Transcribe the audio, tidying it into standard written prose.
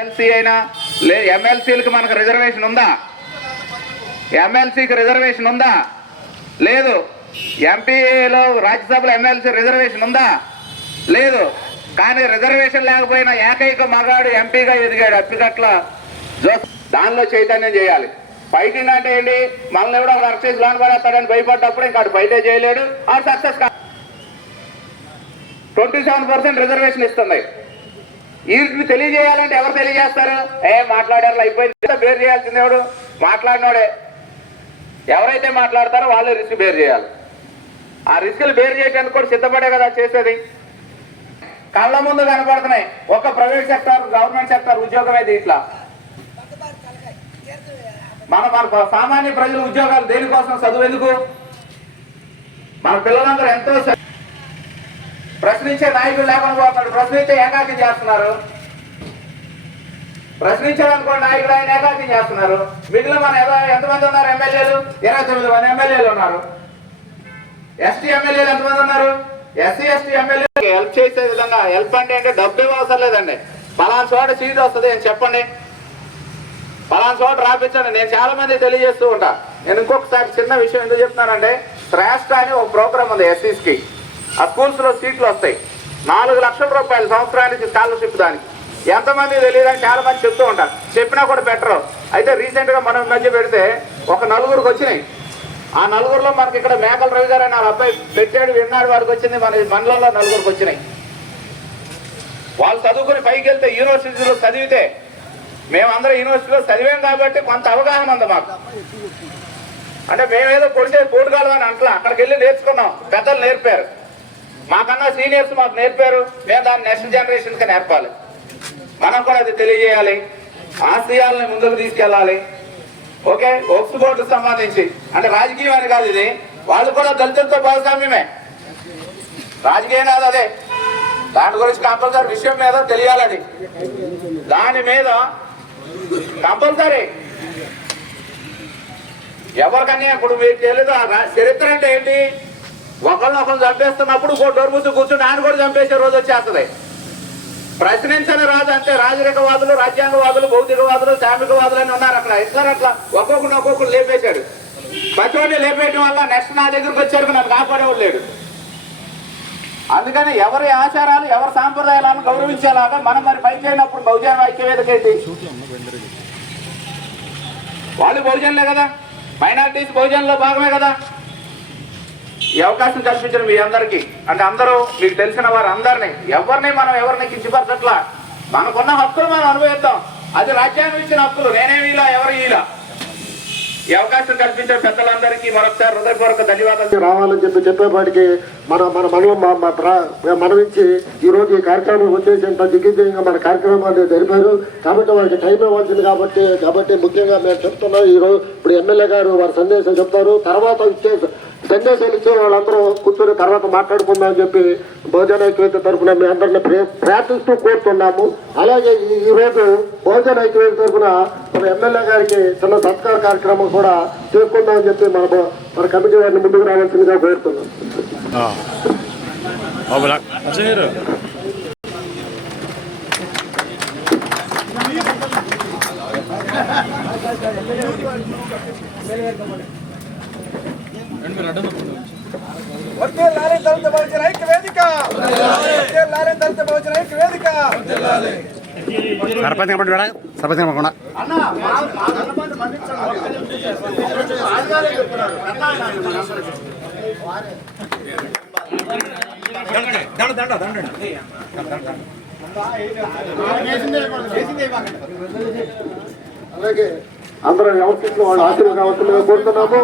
MLC అయినా లేదు, ఎమ్మెల్సీలకు మనకు రిజర్వేషన్ ఉందా? ఎమ్మెల్సీకి రిజర్వేషన్ ఉందా? లేదు. ఎంపీలో రాజ్యసభలో ఎమ్మెల్సీ రిజర్వేషన్ ఉందా? లేదు. కానీ రిజర్వేషన్ లేకపోయినా ఏకైక మగాడు ఎంపీగా ఎదిగాడు అప్పికట్ల జోసెఫ్. దానిలో చైతన్యం చేయాలి. ఫైటింగ్ అంటే ఏంటి? మనల్ని ఎవడో ఒక అరెస్ట్ చేసి లోన్ పడేస్తాడని భయపడ్డప్పుడు ఇంకా బయటే చేయలేడు, ఆ సక్సెస్ 27% రిజర్వేషన్ ఇస్తుంది. వీటిని తెలియజేయాలంటే ఎవరు తెలియజేస్తారు? మాట్లాడారు అయిపోయింది, బేర్ చేయాల్సింది ఎవడు? మాట్లాడినోడే. ఎవరైతే మాట్లాడతారో వాళ్ళే రిస్క్ బేర్ చేయాలి. ఆ రిస్కులు బేర్ చేయడానికి కూడా సిద్ధపడే కదా చేసేది. కళ్ళ ముందు కనపడుతున్నాయి. ఒక ప్రైవేట్ సెక్టర్, గవర్నమెంట్ సెక్టర్ ఉద్యోగమే ఇట్లా. మన సామాన్య ప్రజల ఉద్యోగాలు దేనికోసం? చదువు ఎందుకు? మన పిల్లలందరూ ఎంతో ప్రశ్నించే నాయకులు లేకుండా పోతున్నాడు. ప్రశ్నించే ఏకాకి చేస్తున్నారు. ప్రశ్నించాలనుకోండి నాయకులు ఆయన ఏకాకి చేస్తున్నారు. మిగిలిన మన ఎంతమంది ఉన్నారు? ఎమ్మెల్యేలు 29 మంది ఎమ్మెల్యేలు ఉన్నారు. ఎస్టీ ఎమ్మెల్యేలు ఎంతమంది ఉన్నారు? ఎస్సీ ఎస్టీ ఎమ్మెల్యేలు హెల్ప్ చేసే విధంగా. హెల్ప్ అంటే డబ్బు అవసరం లేదండి. పలానా చోట సీట్ వస్తుంది అని చెప్పండి, పలానా చోట రాపించండి. నేను చాలా మంది తెలియజేస్తూ ఉంటా. నేను ఇంకొకసారి చిన్న విషయం ఎందుకు చెప్తున్నానంటే, శ్రేష్ఠ అని ఒక ప్రోగ్రామ్ ఉంది ఎస్సీస్కి. ఆ స్కూల్స్ లో సీట్లు వస్తాయి. 4 లక్షల రూపాయలు సంవత్సరానికి స్కాలర్షిప్. దానికి ఎంతమంది తెలియదని చాలా మంది చెప్తూ ఉంటారు. చెప్పినా కూడా బెటరు. అయితే రీసెంట్ గా మనం మధ్య పెడితే ఒక 4 వచ్చినాయి. ఆ 4లో మనకి ఇక్కడ మేకల రవి గారు అని ఆ అబ్బాయి పెట్టాడు, విన్నాడు, వాడికి వచ్చింది. మన మండలంలో 4 వచ్చినాయి. వాళ్ళు చదువుకుని పైకి వెళ్తే యూనివర్సిటీలో చదివితే, మేమందరం యూనివర్సిటీలో చదివాం కాబట్టి కొంత అవగాహన ఉంది మాకు. అంటే మేమేదో పొడిచే పోటుగాలం అని అంటలా, అక్కడికి వెళ్ళి నేర్చుకున్నాం. పెద్దలు నేర్పారు, మాకన్నా సీనియర్స్ మాకు నేర్పారు. మేము దాన్ని నెక్స్ట్ జనరేషన్కి నేర్పాలి. మనం కూడా అది తెలియజేయాలి. ఆశయాలని ముందుకు తీసుకెళ్ళాలి. ఓకే, ఒక్స్ బోర్డుకు సంబంధించి అంటే రాజకీయం అని కాదు ఇది. వాళ్ళు కూడా దళితులతో భాగస్వామ్యమే. రాజకీయం కాదు అదే. దాని గురించి కంపల్సరీ విషయం మీద తెలియాలని, దాని మీద కంపల్సరీ ఎవరికన్నా. ఇప్పుడు మీకు తెలియదు చరిత్ర అంటే ఏంటి? ఒకరినొకరు చంపేస్తున్నప్పుడు డోర్ మూసి కూర్చుని ఆయన కూడా చంపేసే రోజు వచ్చేస్తుంది. ప్రశ్నించని రాజు అంటే రాజరికవాదులు, రాజ్యాంగవాదులు, భౌతికవాదులు, సామికవాదులు అని ఉన్నారు అక్కడ. ఇట్లా ఒక్కొక్కరు లేపేశాడు. ప్రతివాడిని లేపేయడం వల్ల నెక్స్ట్ నా దగ్గరకు వచ్చారు, నన్ను కాపాడేవాడు లేడు. అందుకని ఎవరి ఆచారాలు, ఎవరి సాంప్రదాయాలను గౌరవించేలాగా మనం మరి పైకి అయినప్పుడు బహుజన ఐక్యవేదిక ఏంటి? వాళ్ళు బహుజనులే కదా, మైనారిటీస్ బహుజనులో భాగమే కదా. ఈ అవకాశం కల్పించడం మీ అందరికీ, అంటే అందరూ మీకు తెలిసిన వారు అందరినీ, ఎవరిని కించపరచట్లా. మనకున్న హక్కులు మనం అనుభవిద్దాం. అది రాజ్యాంగం ఇచ్చిన హక్కులు. నేనేమి ఇలా, ఎవరు ఇలా. ఈ అవకాశం కల్పించే పెద్దలందరికీ మరొకసారి హృదయపూర్వక ధన్యవాదాలు. రావాలని చెప్పేపాటికి మనం ఇచ్చి ఈ రోజు ఈ కార్యక్రమం వచ్చేసేంత దిగ్విజయంగా మన కార్యక్రమాన్ని జరిపారు. కాబట్టి వారికి టైం ఇవ్వాల్సింది కాబట్టి ముఖ్యంగా మేము చెప్తున్నాం. ఈరోజు ఇప్పుడు ఎమ్మెల్యే గారు వారి సందేశం చెప్తారు. తర్వాత ఇచ్చే సందేశాలు ఇచ్చే వాళ్ళందరూ కూర్చొని తర్వాత మాట్లాడుకుందామని చెప్పి బహుజన ఐక్యవేదిక తరఫున మీ అందరినీ ప్రార్థిస్తూ కోరుతున్నాము. అలాగే ఈరోజు బహుజన ఐక్యవేదిక తరఫున మన ఎమ్మెల్యే గారికి చిన్న సత్కార కార్యక్రమం కూడా చేసుకుందామని చెప్పి మన కమిటీ వారిని ముందుకు రావాల్సిందిగా కోరుతున్నాం. వర్ధిల్లాలి దళిత బహుజన ఐక్యవేదిక, వర్ధిల్లాలి దళిత బహుజన ఐక్యవేదిక. సర్పంచ్ కనపడి మేడం, సర్పంచ్ కనపడకుండా అలాగే అందరూ వ్యవస్థలో వాళ్ళు ఆశీర్వాదం కావాల్సిందిగా కోరుతున్నాము.